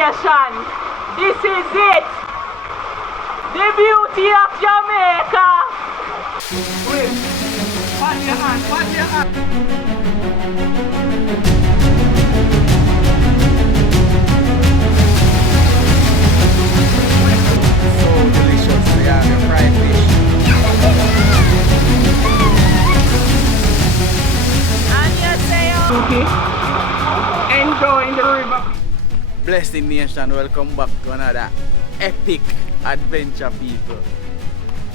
Nation. This is it. The beauty of Jamaica. Wait. Pat your hand. Pat your hand. So delicious. We have the fried fish. And you say, okay. Enjoying the river. Blessed Nation, welcome back to another epic adventure, people.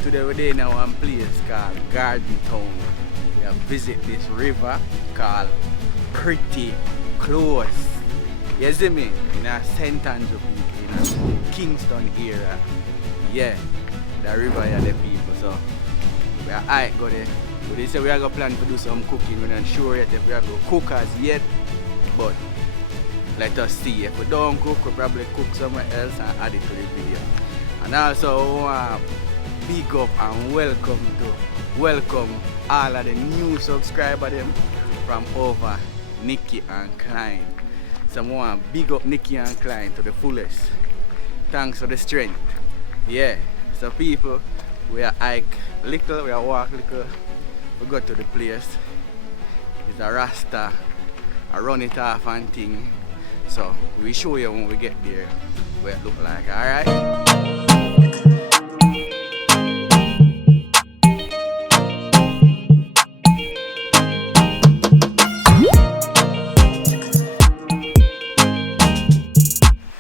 Today we're in one place called Garden Town. We have visit this river called Pretty Close. You see me? In a St. Andrew people, in a Kingston area. Yeah, the river are the people. So we are go there. But they say we are going to plan to do some cooking. We're not sure yet if we are going to cook as yet. But let us see. If we don't cook, we'll probably cook somewhere else and add it to the video. And also I want to big up and welcome all of the new subscribers them from over Nicky and Klein. So I want to big up Nicky and Klein to the fullest. Thanks for the strength. Yeah. So people, we are hike little, we are walk little. We go to the place. It's a Rasta. I run it off and thing. So we show you when we get there what it look like, alright?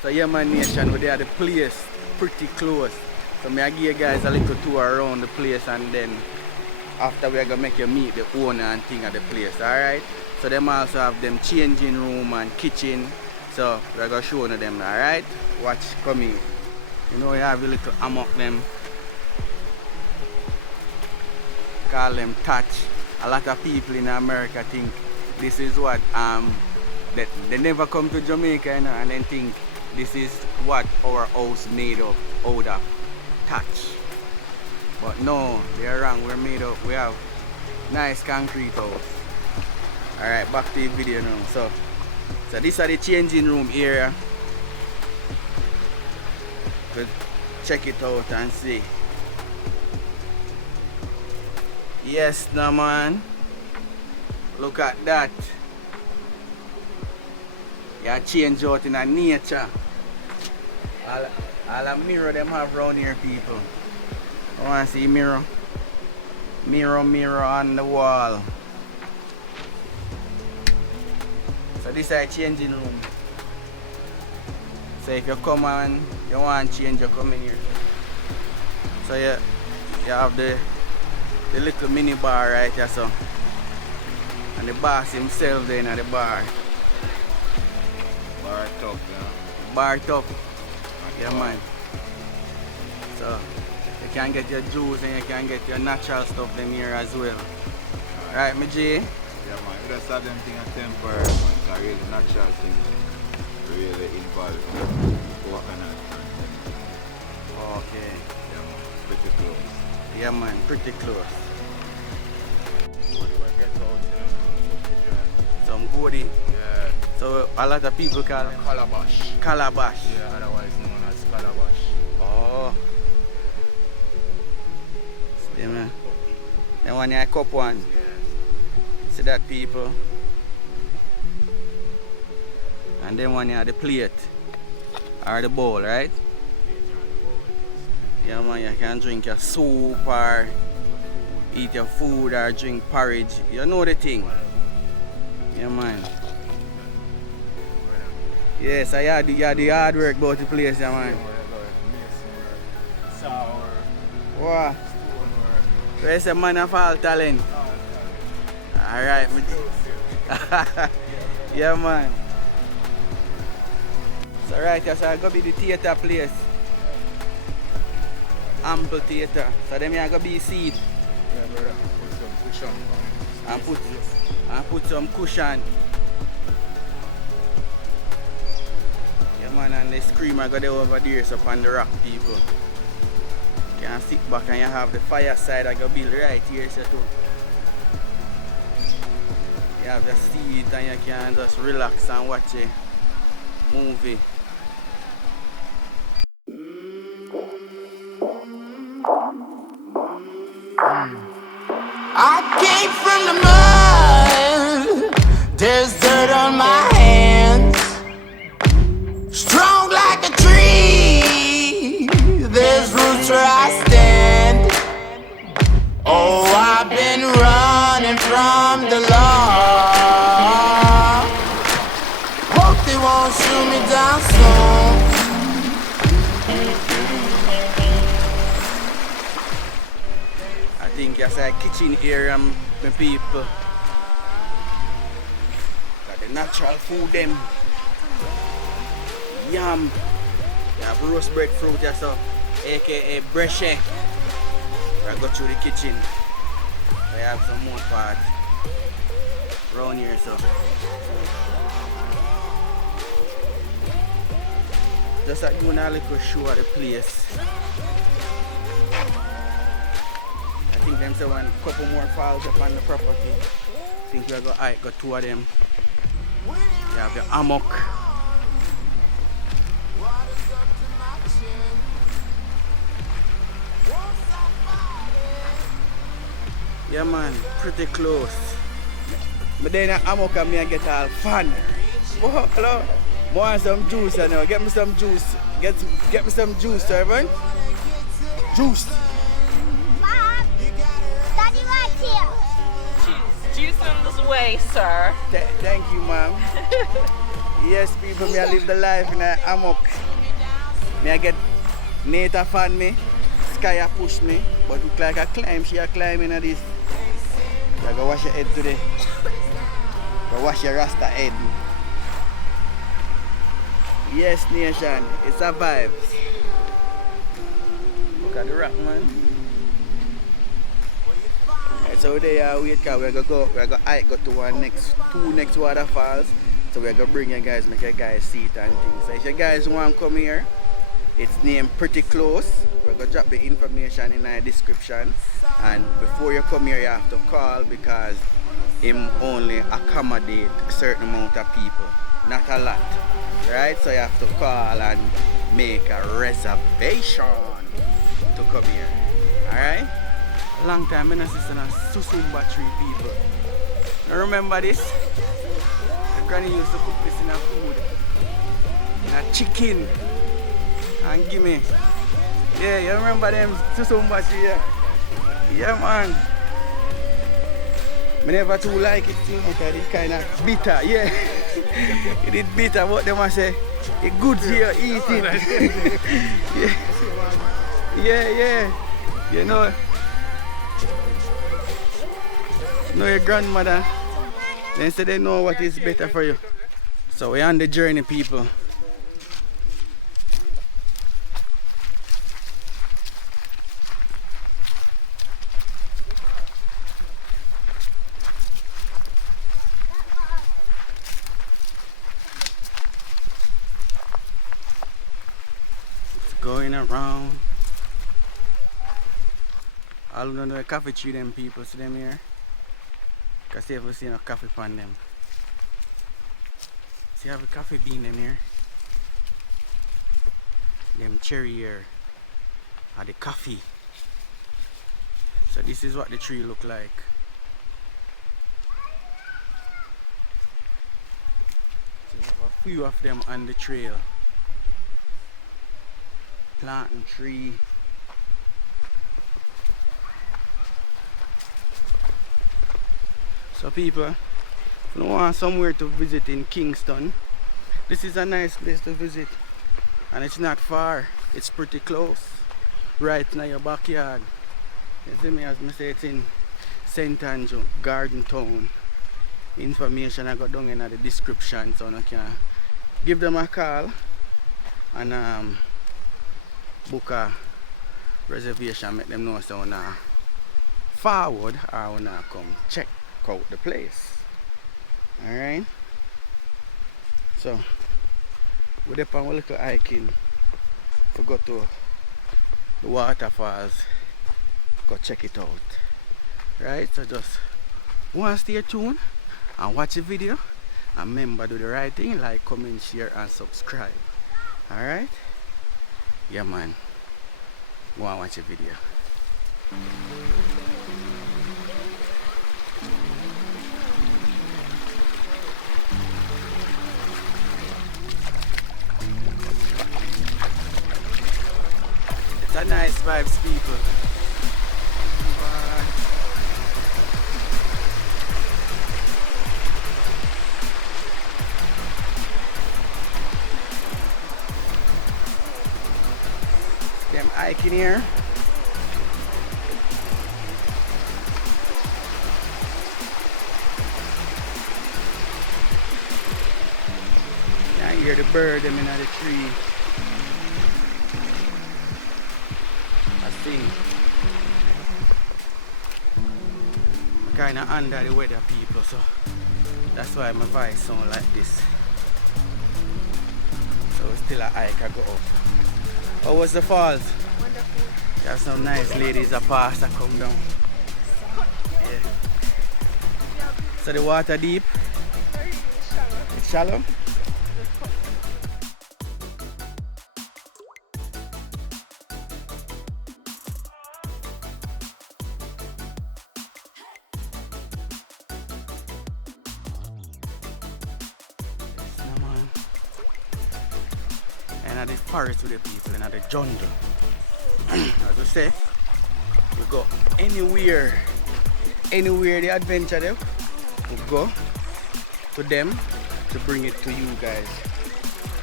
So Yahman Nation, we're at the place pretty close. So I give you guys a little tour around the place, and then after we're gonna make you meet the owner and thing at the place, alright? So them also have them changing room and kitchen. So we're gonna show them, alright? Watch coming. You know, you have a little hammock them. Call them touch. A lot of people in America think this is what they never come to Jamaica, you know, and then think this is what our house made of, out of touch. But no, they're wrong. We have nice concrete house. Alright, back to the video now. So this is the changing room area. We'll check it out and see. Yes, no man. Look at that. You change out in a nature. All the mirror them have around here, people. I want to see mirror. Mirror on the wall. So this is a changing room. So if you come and you want to change, you come in here. So you have the little mini bar right here, so. And the boss himself there in the bar. Bar top, yeah. Bar top. Yeah man. So you can get your juice and you can get your natural stuff in here as well. Right, me G? Yeah man, you just have them thing a temporary, man. It's a really natural thing. Really involved coconut. Okay. Yeah man, pretty close. Yeah man, pretty close. Some goodie. Yeah. So a lot of people call it Calabash. calabash. Yeah, otherwise known as calabash. Oh. Yeah man. That one here, cup one. Yes. See that, people? And then one here, the plate. Or the bowl, right? Yeah man, you can drink your soup or eat your food or drink porridge. You know the thing. Yeah man. Yes, I had the hard work about the place, yeah man. Sour. Wow. Where's the man of all talent? Alright. Yeah man. So right here, so I go be the theater place. Ample theater. So them here go be seat. Yeah, brother. Put some cushion. And put some cushion. Yeah man, and the screamer go there over there, so on the rock, people. You can sit back and you have the fireside I go build right here, so too. You have your seat and you can just relax and watch a movie. gon' shoot me down soon. I think that's a kitchen area, my people. Got the natural food them. Yam. You have roast breadfruit, yeah, so aka brechet. I go through the kitchen. I have some more parts around here, so just like doing a little show of the place. I think them say one couple more files up on the property. I think we're gonna go two of them. You have your hammock. Yeah man, pretty close. But then I hammock and me I get all fun. Oh, hello. I want some juice you know. Get me some juice. Get me some juice, servant. Juice. Mom, Daddy right here. Juice on this way, sir. Thank you, ma'am. Yes, people, me I live the life in a hammock. Me I get Nata fan me, Sky a push me, but look like I climb, she a climbing at this. I go wash your head today. Go wash your rasta head. Yes, nation, it's a vibes. Look at the rock, man. Right, so there wait, cause we're gonna hike go to our two next waterfalls. So we're gonna bring you guys, make you guys see it and things. So if you guys want to come here, it's named Pretty Close. We're gonna drop the information in the description. And before you come here, you have to call because him only accommodate a certain amount of people, not a lot. Right? So you have to call and make a reservation to come here. Alright? A long time I see some Susumba tree people. Now remember this? The granny used to cook this in a food. In a chicken. And give me. Yeah, you remember them Susumba tree, yeah? Yeah man. I never too like it too because it's kind of bitter, yeah. It is bitter, but they must say it's good for you eat it. yeah. You know your grandmother, they say they know what is better for you. So we're on the journey, people. Going around. I don't know a coffee tree them people see them here. Cause see if we see no coffee pan them. See have a coffee bean them here. Them cherry here are the coffee. So this is what the tree look like. So we have a few of them on the trail. Planting tree. So people, if you want somewhere to visit in Kingston, this is a nice place to visit. And it's not far, it's pretty close. Right in your backyard. You see me, as I say, it's in St. Andrew, Garden Town. Information I got down in the description, so you can give them a call and book a reservation, make them know so when forward or when come check out the place. Alright, so we're up on a little hiking to go to the waterfalls, go check it out. Right, so just want to stay tuned and watch the video, and remember, do the right thing, like, comment, share and subscribe. Alright, yeah man, go and watch the video. It's a nice vibes, people. Them hiking here. I hear the bird them in the tree. I sing. I'm kinda under the weather, people, so that's why my voice sound like this. So it's still a hike I go up. How was the falls? Wonderful. There's some nice ladies that pass that come down. Yeah. So the water deep? It's shallow? And the forest with the people, and the jungle. As I say, we go anywhere the adventure there, we go to them to bring it to you guys,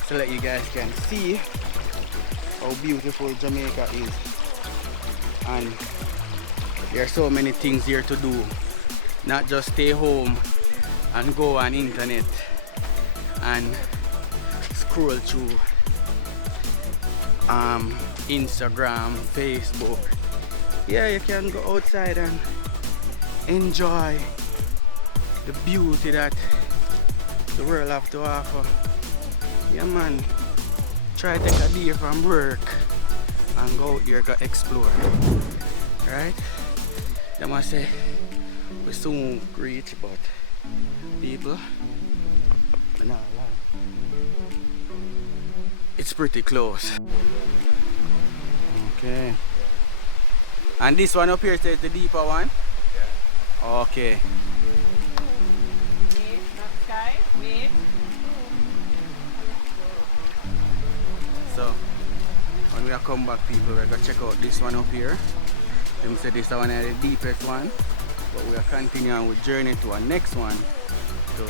so that you guys can see how beautiful Jamaica is. And there are so many things here to do, not just stay home and go on internet and scroll through Instagram, Facebook. Yeah, you can go outside and enjoy the beauty that the world have to offer. Yeah man, try to take a day from work and go out here, go explore. Right? They must say we soon reach, but people, no, it's pretty close. Okay. And this one up here is the deeper one? Yeah. Okay. Wait, not sky, wait. So, when we come back, people, we're gonna check out this one up here. Them say this one is the deepest one. But we are continuing with journey to our next one to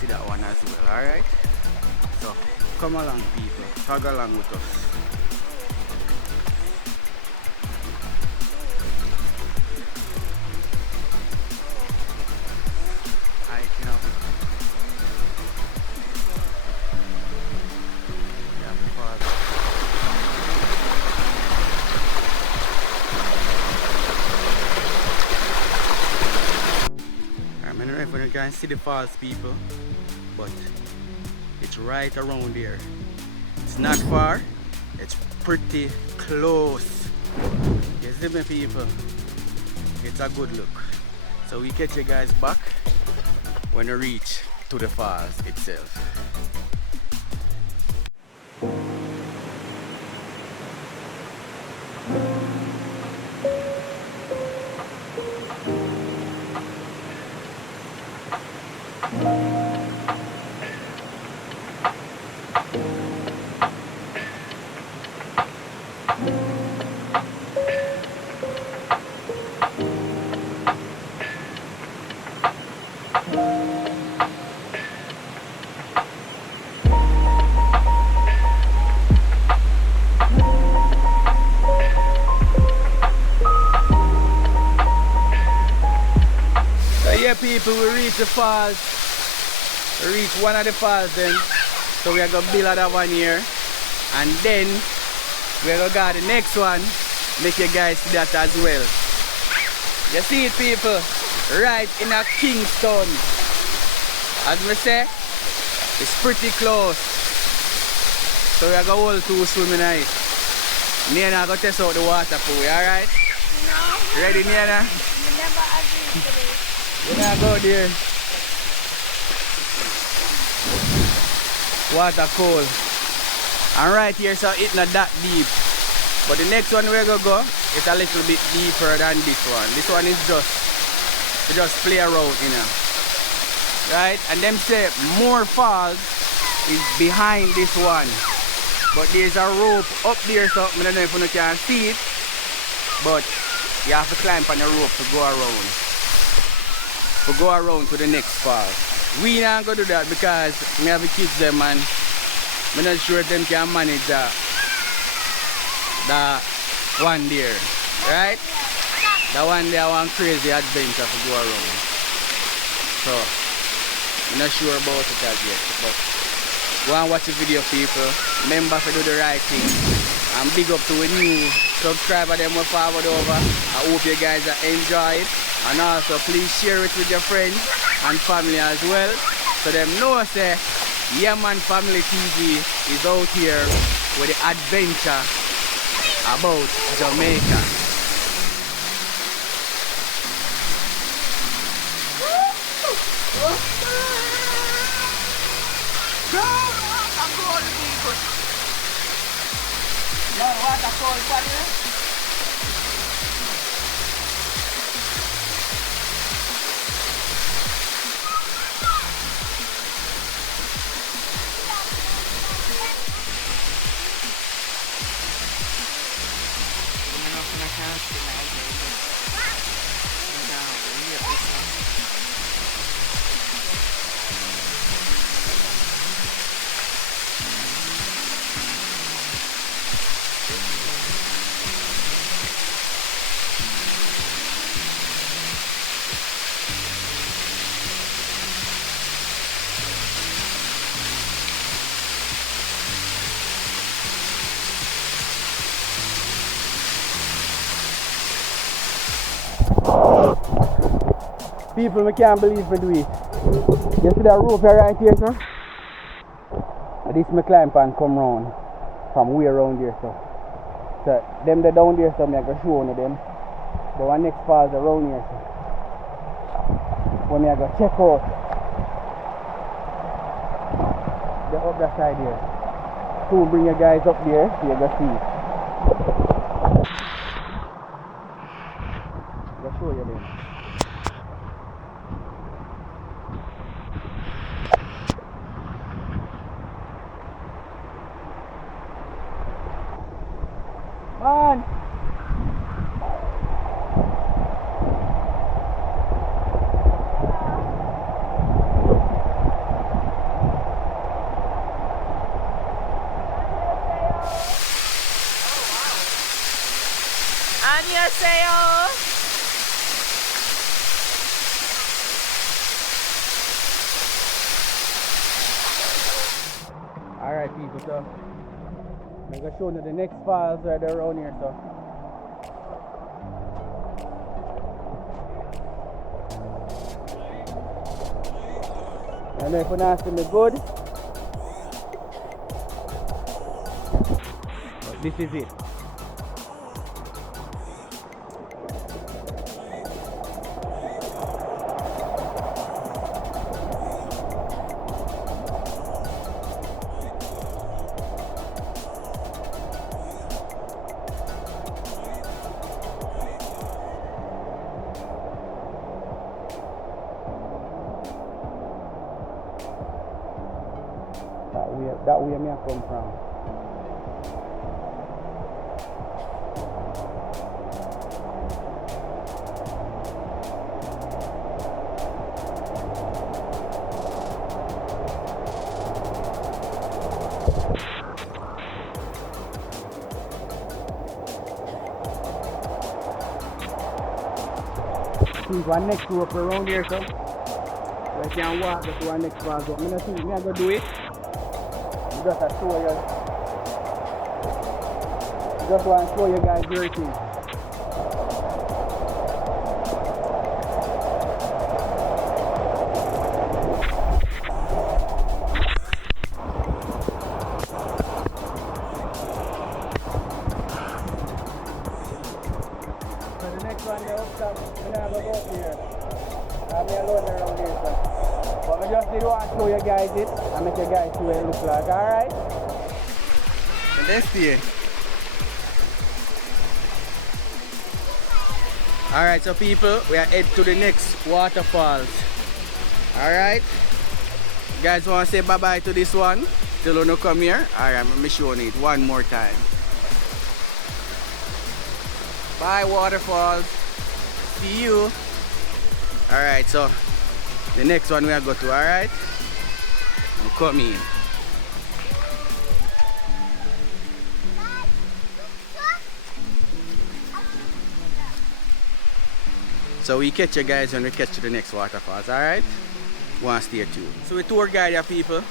see that one as well, alright? So, come along, people, tag along with us. Hiking up. Yeah, before. I don't know if you can see the falls, people, but it's right around here. It's not far, it's pretty close. You see me, people? It's a good look. So we catch you guys back when we reach to the falls itself. People, we reach the falls. We reach one of the falls then. So we are going to build that one here. And then we are going to go to the next one. Make you guys see that as well. You see it, people? Right in a Kingston. As we say, it's pretty close. So we are going to hold two swimming night. Nena going to test out the waterfall, alright? No. Ready, Nena? You never agreed to this. We're gonna go there. Water cold. And right here, so it's not that deep. But the next one we're gonna go, it's a little bit deeper than this one. This one is just play around, you know. Right? And them say more falls is behind this one. But there's a rope up there, so I don't know if you can see it. But you have to climb on the rope to go around. To go around to the next fall. We not gonna do that because we have the kids them and I'm not sure if them can manage the one there, right? The one there, one crazy adventure to go around. So, I'm not sure about it as yet, but go and watch the video, people. Remember to do the right thing. And big up to a new subscriber them will forward over. I hope you guys enjoy it. And also please share it with your friends and family as well. So them know say Yahman Family TV is out here with the adventure about Jamaica. Waterfall, buddy. People, I can't believe me do it. You see that rope here right here, sir? This me climb and come round from way around here, so. So them they down there, so I go show you them. The one next falls around here, so. When I go check out the other side here. Soon bring you guys up there, so you go see. I'll show you them. Man! 안녕하세요. Alright people, so I'm going to show you the next falls right around here, so. I don't know if you're not seeing me good, but this is it. That way me I come from. See one next to up around here, so I can walk to one next one, but I don't think I'm going to do it. Just to show you, just want to show you guys everything. So the next one, the up top, we're not going to go up here. I'll be alone around here, so. But I just did want to show you guys it and make you guys see what it looks like, alright? And let's see. Alright, so people, we are head to the next waterfalls. Alright? You guys want to say bye-bye to this one? Till you come here? Alright, let me show you it one more time. Bye, waterfalls. See you. Alright, so the next one we are going to, alright? I'm coming. So we catch you guys when we catch to the next waterfalls, alright? Want to stay tuned. So we tour guide your people.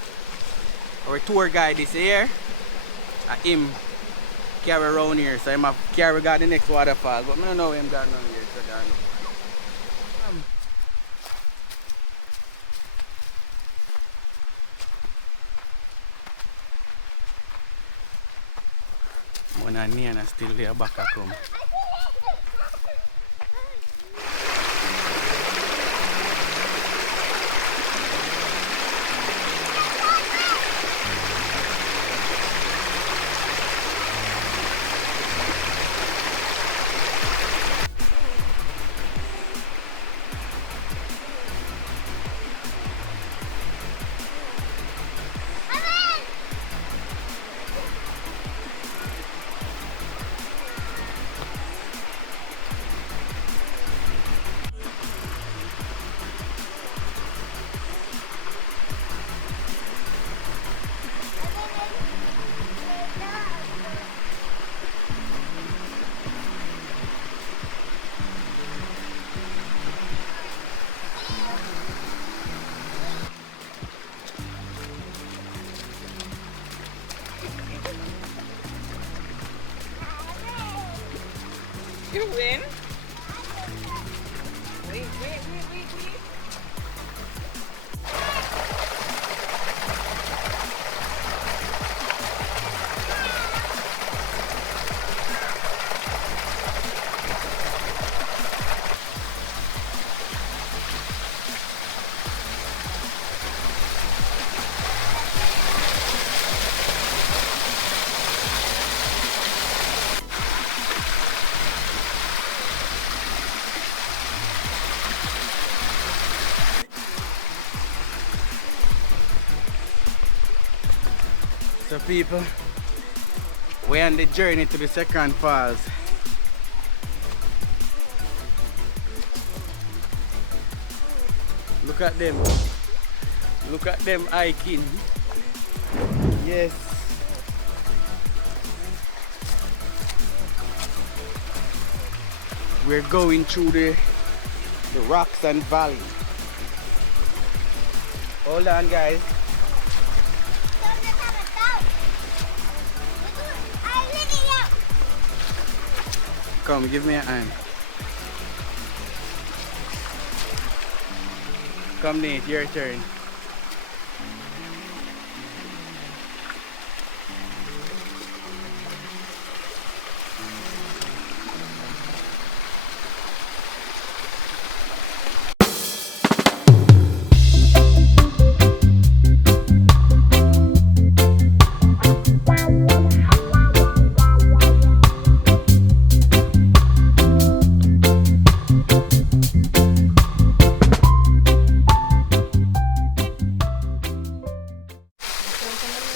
Our tour guide is here. Him carry around here. So I'm carry got the next waterfall. But I don't know him got none here. So I don't know. One and near and still there back a come. You win? Wait. So people, we're on the journey to the second falls. Look at them. Look at them hiking. Yes. We're going through the rocks and valley. Hold on guys. Come, give me a hand. Come Nate, your turn.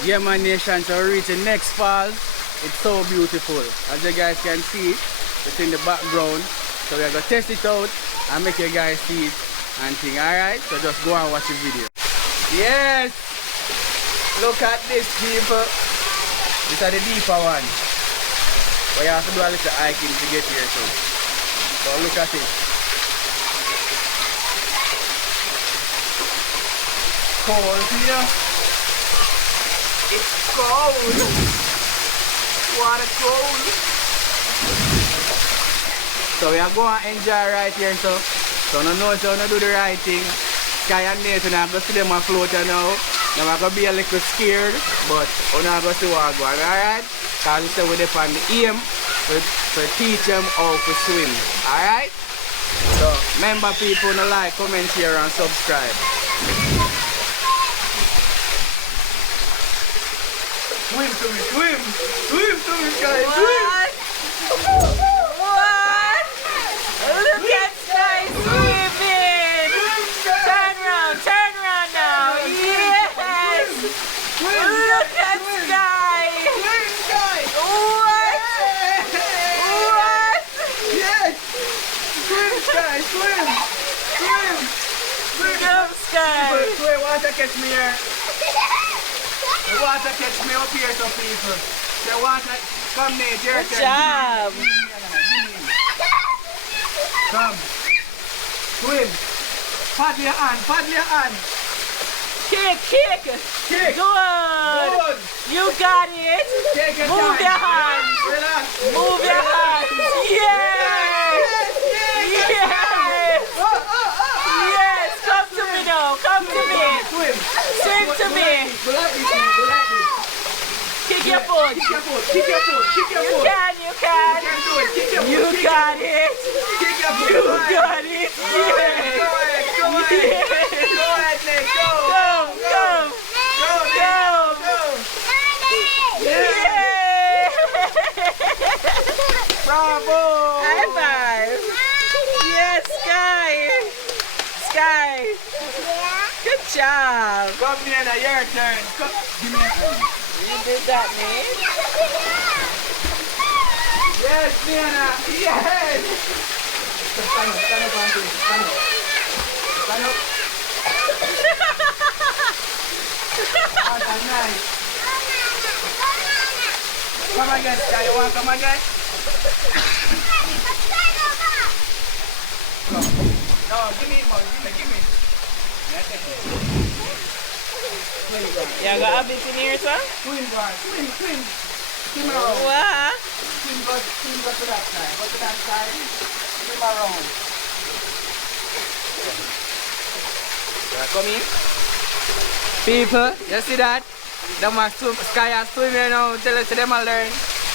Yahman Nation, so we reach the next fall. It's so beautiful. As you guys can see, it's in the background. So we're going to test it out and make you guys see it and think, alright? So just go and watch the video. Yes! Look at this, people. These are the deeper one. But you have to do a little hiking to get here too. So look at it. Cold, you know? It's cold. Water cold. So we are going to enjoy right here. So no know so no do the right thing. Sky and Nathan are going to see them afloat now. They are going to be a little scared, but we're not going to see what going on, alright? Because we say we're there on the aim to teach them how to swim. Alright? So remember people, no like, comment, share and subscribe. Swim to me, swim! Swim to me, guys! What? What? Look at Sky swimming! Turn around now! Yes! Look at Sky! What? What? Yes! Swim, Sky, swim! Swim! Swim, Sky! Swim, water catch me here. The water catch me up here, so people. The water, come Nate, your Good turn. job! Come. Swim. Paddle your hand, paddle your hand. Kick. Kick. Good. Good. You got it. Take your Move time. your hands. Relax. Move your hands. Yes. Yes. Yes. Come to me now. Come to me. Swim. Swim to me. Go like this, man. Go like this. Kick your foot. Kick your foot. Kick your foot. Kick your You foot. can. You can do it. Kick your foot. You Kick got your it. Kick your foot. You Go ahead. got it. Go ahead. Yes. Go ahead. Go ahead. Yes. Go ahead, Nick. Go. Go. Go, Nick. Go. Go. Yeah. Bravo. High five. Yes, Sky. Sky. Good job. Come here now, your turn. Come. Give me a hand. You did that, man. Yes, Diana. Yes. Stand up, Auntie. Stand up. Stand up. Oh, nice. Come again, Sky. You want to come again? No, give me one. Give me. Yeah, take it. Swim, You got a bit in here, sir? Swim. Swim around. What? Swim go to that side. Go to that side. Swim around. Come in. People, you see that? Them are Sky are swimming now. Tell us them are learn.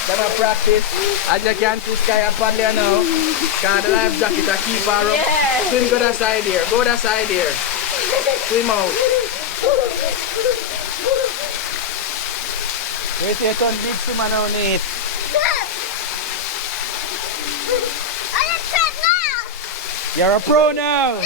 Them are practice. As you can see, Sky are paddling now. Because the life jacket are keep her up. Yes. Swim go that side here. Go that side here. Swim out. Wait till you turn big swimmer now, Nate. You're a pro now.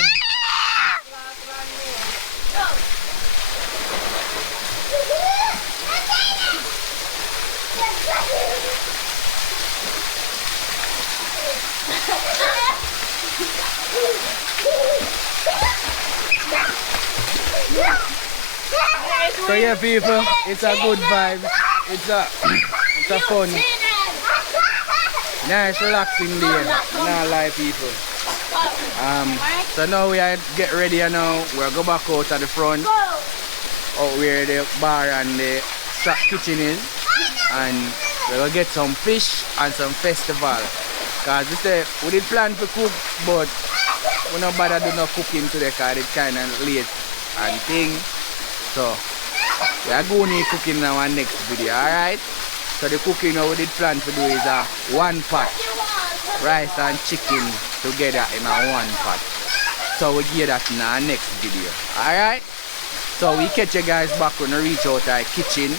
So yeah, people, it's a good vibe. It's a fun, nice, relaxing day. Not lie, people. So now we are get ready now. We'll go back out at the front, out where the bar and the kitchen is, and we'll get some fish and some festival. Cause we did plan to cook, but we no bother do no cooking today because it's kind of late and thing. So we are going to cooking in our next video, alright? So the cooking now we did plan to do is a one pot rice and chicken together in a one pot. So we get that in our next video, alright? So we catch you guys back when we reach out our kitchen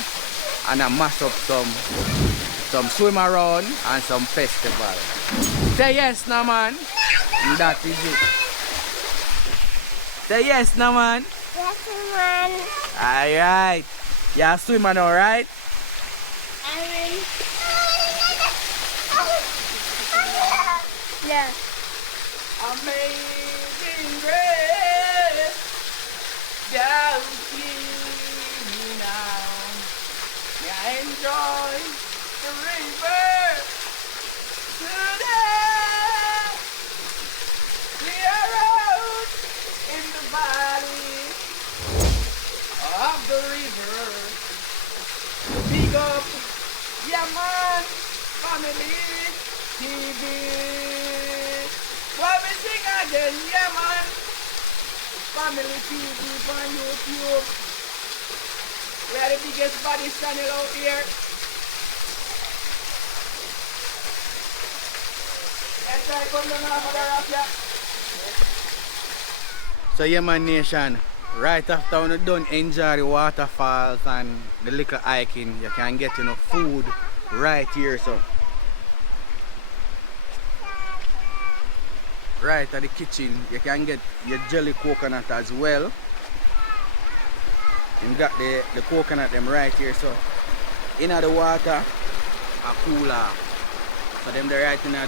and I mass up some swim around and some festival. Say yes now, man. And that is it. Say yes now, man. Yes, man. Alright. Yeah, swimmer now, right? Yeah. Amazing grace, down me now. Yeah, enjoy the river today. We are out in the valley of the river. Big up Yahman family TV. What we sing again, Yahman family TV on YouTube. We are the biggest body channel out here. Let's try to come down another rock, yeah. So Yahman Nation, right after when you done enjoy the waterfalls and the little hiking, you can get food right here. So right at the kitchen, you can get your jelly coconut as well. You got the coconut them right here. So in the water, a cooler. So them they're right in the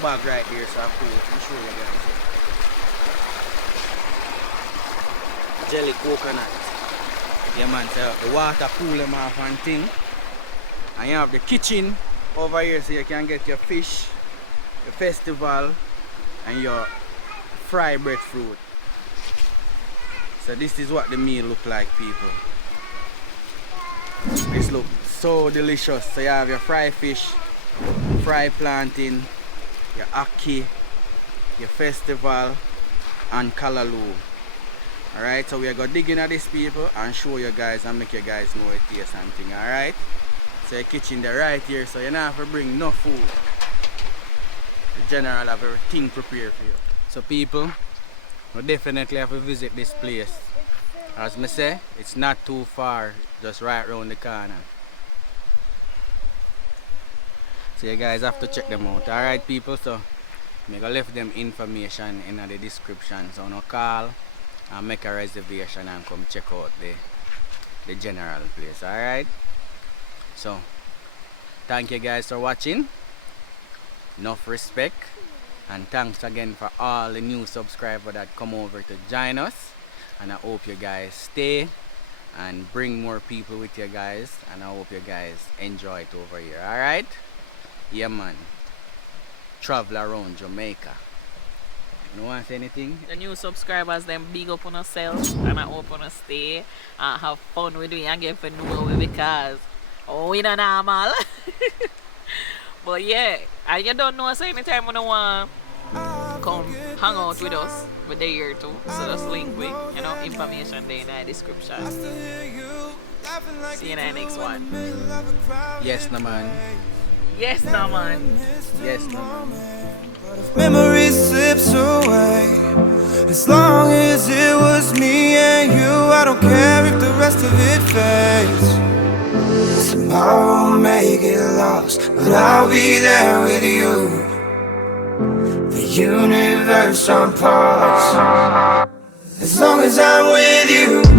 bag right there. So a cool. Let me show you guys. Jelly coconut. Yeah man, so the water cool them off and thing. And you have the kitchen over here so you can get your fish, your festival and your fried breadfruit. So this is what the meal look like, people. This look so delicious. So you have your fried fish, fried plantain, your ackee, your festival, and callaloo. Alright, so we are going to dig into this, people, and show you guys and make you guys know it tastes and thing. Alright, so your kitchen there right here, so you don't have to bring no food. The general have everything prepared for you. So people, we definitely have to visit this place. As I say, it's not too far, just right around the corner. So you guys have to check them out. Alright people, so I'm gonna leave them information in the description. So no call and make a reservation and come check out the general place. Alright. So thank you guys for watching. Enough respect. And thanks again for all the new subscribers that come over to join us. And I hope you guys stay and bring more people with you guys. And I hope you guys enjoy it over here. Alright? Yeah man. Travel around Jamaica. You want to say anything? The new subscribers, them big up on ourselves, and I hope on us stay and have fun with doing again for new because we not normal. But yeah, and you don't know, so anytime when you want come hang out with us, we're there here too. So just link with, you know, information there in the description. See you in the next one. Yes, no man. Yes, no man. Yes, no man. Memory slips away. As long as it was me and you, I don't care if the rest of it fades. Tomorrow may get lost, but I'll be there with you. The universe on pause. As long as I'm with you.